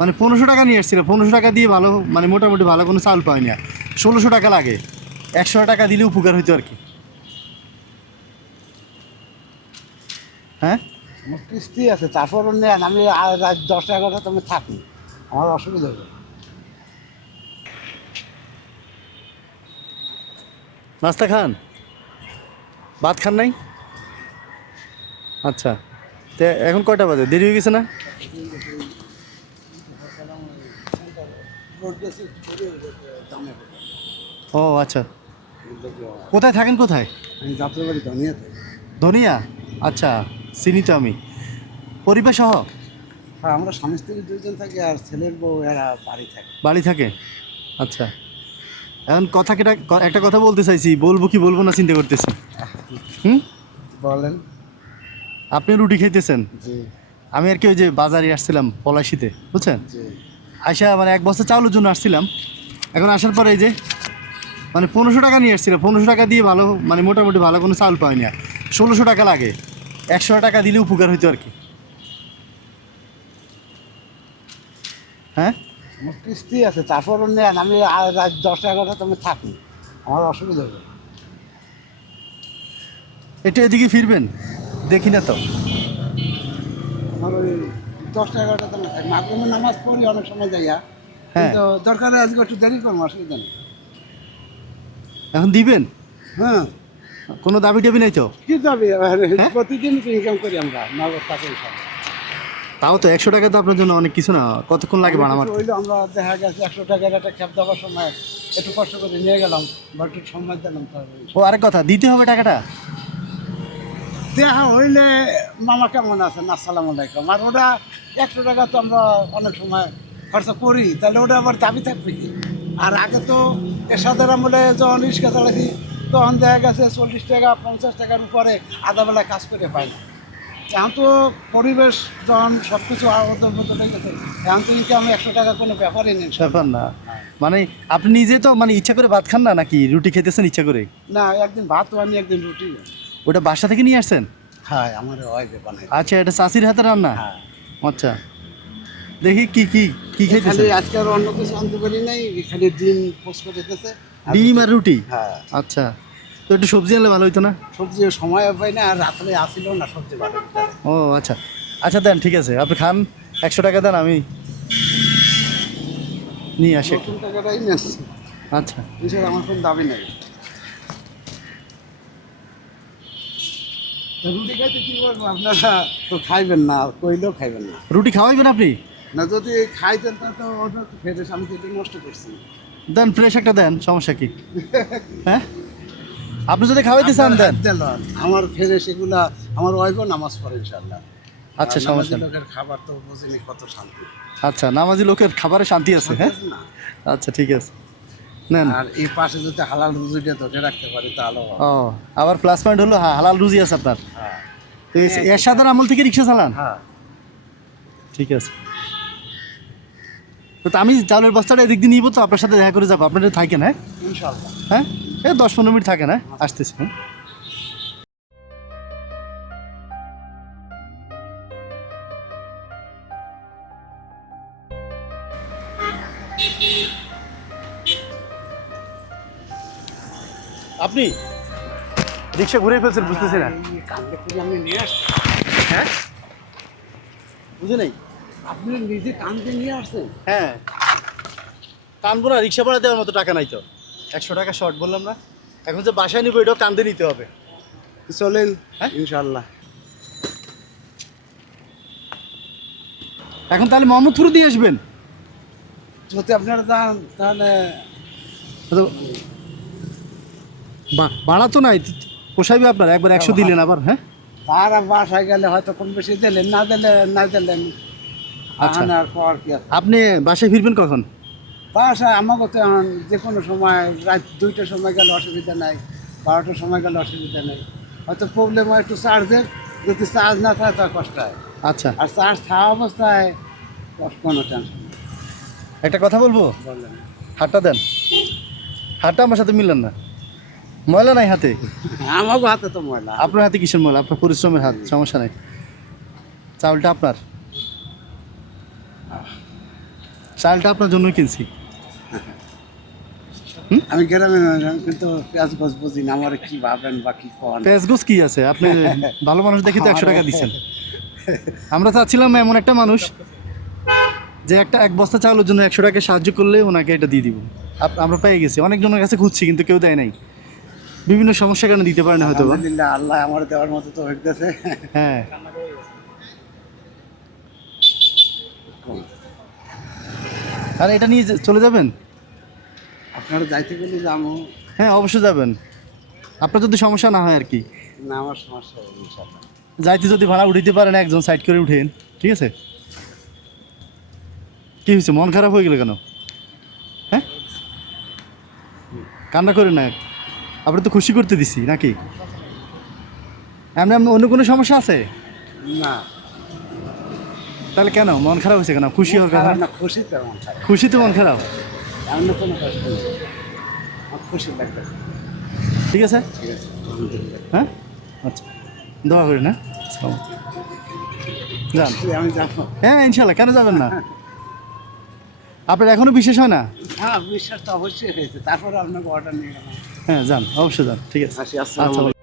মানে পনেরোশো টাকা নিয়ে এসেছিল। পনেরোশো টাকা দিয়ে ভালো মানে মোটামুটি ভালো কোনো চাল পাই না। ষোলোশো টাকা লাগে। একশো টাকা দিলে উপকার হইতো আর কি। হ্যাঁ? আমার কিস্তি আছে তারপরও নেন আমি রাত দশটা এগারোটা তুমি থাকি। আমার অসুবিধা হবে নাস্তা খান? ভাত খান নাই? আচ্ছা। তো এখন কয়টা বাজে? দেরি হয়ে গেছে না? ও আচ্ছা। কোথায় থাকেন কোথায়? আমি যাত্রা বাড়ি ধনিয়াতে। ধনিয়া? আচ্ছা চিনি তো আমি। পরিবার সহ? হ্যাঁ আমরা স্বামী স্ত্রী দুজন থাকি আর ছেলের বউ এরা বাড়ি থাকে। বাড়ি থাকে? আচ্ছা। এখন কথা কেটা একটা কথা বলতে চাইছি বলব কি বলব না চিন্তা করতেছি। হুম? বলেন। আপনি রুটি খেতেছেন জি। আমি আর কি ওই যে বাজারে আসছিলাম পলাশিতে বুঝছেন? জি আইসা মানে এক বস্তা চাউলের জন্য আসছিলাম। এখন আসার পরে এই যে মানে পনেরোশো টাকা নিয়ে এসেছিল পনেরোশো টাকা দিয়ে ভালো মানে মোটামুটি ভালো কোনো চাল পাই না। ষোলোশো টাকা লাগে। একশো টাকা দিলে উপকার হইতো আর কি। হ্যাঁ? কিস্তি আছে তারপরও নেন আমি আর রাত দশটা এগারোটা তুমি থাকি। আমার অসুবিধা হবে একটু এদিকে ফিরবেন। দেখি না তো। আমার ওই দশটা এগারোটা তুমি থাকি। মাগরুমের নামাজ পড়ি অনেক সময় যাইয়া। হ্যাঁ। কিন্তু দরকারে আজকে একটু দেরি করব অসুবিধা নেই। এখন দিবেন? হ্যাঁ। কোনো দাবি টাবি নাই তো? কি যাবে হ্যাঁ? প্রতিদিন ইনকাম করি আমরা নগদ টাকা তাও তো একশো টাকা তো আপনার জন্য অনেক কিছু না। কতক্ষণ লাগে বানাবার হইল আমরা দেখা গেছে একশো টাকার একটা ক্যাব দেওয়ার সময় একটু কষ্ট করে নিয়ে গেলাম বা একটু সময় দিলাম ও আরেক কথা দিতে হবে টাকাটা? দেখা হইলে মামা কেমন আছেন? আসসালামু আলাইকুম। আর ওটা একশো টাকা তো আমরা অনেক সময় খরচা করি তাহলে ওটা আবার দাবি থাকবে কি? আর আগে তো এরশাদের আমলে যখন রিক্সা চালাইছি তখন দেখা গেছে চল্লিশ টাকা পঞ্চাশ টাকার উপরে আধাবেলা কাজ করে পাই না। এখন তো পরিবেশ যখন সব কিছু ওদের বদলে গেছে এখন তো ইনকাম একশো টাকা কোনো ব্যাপারই নেই। ব্যাপার না। মানে আপনি নিজে তো মানে ইচ্ছা করে ভাত খান না নাকি? রুটি খেতেছেন ইচ্ছা করে? না একদিন ভাত আনি একদিন রুটি। ওটা বাসা থেকে নিয়ে আসছেন? হ্যাঁ আমার ওয়াইফে বানাই আচ্ছা এটা চাষির হাতে রান্না? হ্যাঁ। আচ্ছা। দেখি কি কি কি খালি আজকে আর অন্য কিছু আনতে পারি নাই খালি ডিম পোস্ট করে দিতেছে ডিম আর রুটি? হ্যাঁ। আচ্ছা। তো একটু সবজি আনলে ভালো হইতো না? সবজি সময় পাই না আর রাত্রে আসিল না সবজি ভালো ও আচ্ছা। আচ্ছা দেন ঠিক আছে। আপনি খান একশো টাকা দেন আমি নিয়ে আসি টাকাটাই নিয়েছি আচ্ছা। আমার কোনো দাবি নেই। রুটি খাইতে কি বলব আপনারা তো খাইবেন না কইলেও খাইবেন না। রুটি খাওয়াইবেন আপনি? না যদি খাইতেন তা তো ফেরে আমি তো এটা নষ্ট করছি। দেন ফ্রেশ একটা দেন সমস্যা কি? হ্যাঁ? আপনি যদি খাওয়াইতে চান দেন। আমার ফেরে সেগুলা আমার ওয়াইফও নামাজ পড়ে ইনশাল্লাহ আচ্ছা সমস্যা লোকের খাবার তো বুঝিনি কত শান্তি। আচ্ছা নামাজি লোকের খাবারে শান্তি আছে হ্যাঁ? আচ্ছা ঠিক আছে। আর এই পাশে যদি হালাল রুজিটা ধরে রাখতে পারি তাহলে ও আবার প্লাস পয়েন্ট হলো হ্যাঁ হালাল রুজি আছে আপনার। হ্যাঁ। তো এরশাদের আমল থেকে রিক্সা চালান? হ্যাঁ। ঠিক আছে। তো আমি চাউলের বস্তাটা এদিক দিয়ে নিব তো আপনার সাথে দেখা করে যাব। আপনারা থাকেন হ্যাঁ? ইনশাল্লাহ হ্যাঁ? এই দশ পনেরো মিনিট থাকেন হ্যাঁ? আসতেছি হ্যাঁ? আপনি? রিক্সা ঘুরে ফেলছেন বুঝতেছি না। হ্যাঁ? বুঝে নেই? আপনি নিজে কান্দে নিয়ে আসছেন? হ্যাঁ। কানবো না রিক্সা ভাড়া দেওয়ার মতো টাকা নাই তো। একশো টাকা শর্ট বললাম না। এখন যে বাসায় নিবো এটাও কান্দে নিতে হবে। চলেন। হ্যাঁ? ইনশাল্লাহ এখন তাহলে মোহাম্মদপুর দিয়ে আসবেন? যদি আপনারা যান তাহলে তো বা- ভাড়া তো নাই পোষাইবে আপনার? একবার একশো দিলেন আবার হ্যাঁ? তার বাসায় গেলে হয়তো কম বেশি দিলেন না দিলে না দিলেন। আচ্ছা। আনার পর কি আপনি বাসায় ফিরবেন কখন? বাসায় আমাকে তো এখন যে কোনো সময় রাত দুইটার সময় গেলে অসুবিধা নাই বারোটার সময় গেলে অসুবিধা নেই। হয়তো প্রবলেম হয় একটু চার্জের যদি চার্জ না থাকে তার কষ্ট হয়। আচ্ছা। আর চার্জ থাকা অবস্থায় কোনো টেনশন। একটা কথা বলব? বললেন হাতটা দেন। হাটটা আমার সাথে মিললেন না। ময়লা নাই হাতে? আমার হাতে তো ময়লা। আপনার হাতে কিসের ময়লা? আপনার পরিশ্রমের হাত সমস্যা নাই। চাউলটা আপনার? চালটা আপনার জন্যই কিনছি। আমি গ্রামে কিন্তু পেঁয়াজ গছ বুঝি না আমার কি ভাবেন বা কি কন? পেঁয়াজগোস কি আছে? আপনি ভালো মানুষ দেখি তো একশো টাকা দিচ্ছেন। আমরা চাচ্ছিলাম এমন একটা মানুষ যে একটা এক বস্তা চাউলের জন্য একশো টাকা সাহায্য করলে ওনাকে এটা দিয়ে দিব। আমরা পেয়ে গেছি। অনেকজনের কাছে খুঁজছি কিন্তু কেউ দেয় নাই। বিভিন্ন সমস্যার কারণে দিতে পারে না হয়তো আলহামদুলিল্লাহ আল্লাহ আমার দেওয়ার মতো তো হইতেছে হ্যাঁ। আর এটা নিয়ে চলে যাবেন? আপনারা যাইতে গেলে যাব। হ্যাঁ অবশ্যই যাবেন। আপনার যদি সমস্যা না হয় আর কি। না আমার সমস্যা যাইতে যদি ভাড়া উঠাইতে পারেন একজন সাইড করে উঠেন ঠিক আছে? কি হয়েছে মন খারাপ হয়ে গেল কেন? হ্যাঁ? কান্না করে না। আপনি তো খুশি করতে দিছি নাকি? এমনি অন্য কোনো সমস্যা আছে? না। তাহলে কেন? মন খারাপ হয়েছে কেন? খুশি হবে না? খুশি তেমন খারাপ। খুশি তো মন খারাপ? এমন কোনো কষ্ট নেই। খুশি লাগবে। ঠিক আছে? ঠিক আছে হ্যাঁ? আচ্ছা দোয়া করি না যান। আমি হ্যাঁ ইনশাল্লাহ কেন যাবেন না? আপনার এখনও বিশেষ হয় না? হ্যাঁ বিশ্বাস তো অবশ্যই হয়েছে। তারপরে আপনাকে অর্ডার নিয়ে গেলাম। হ্যাঁ যান অবশ্যই যান ঠিক আছে। আচ্ছা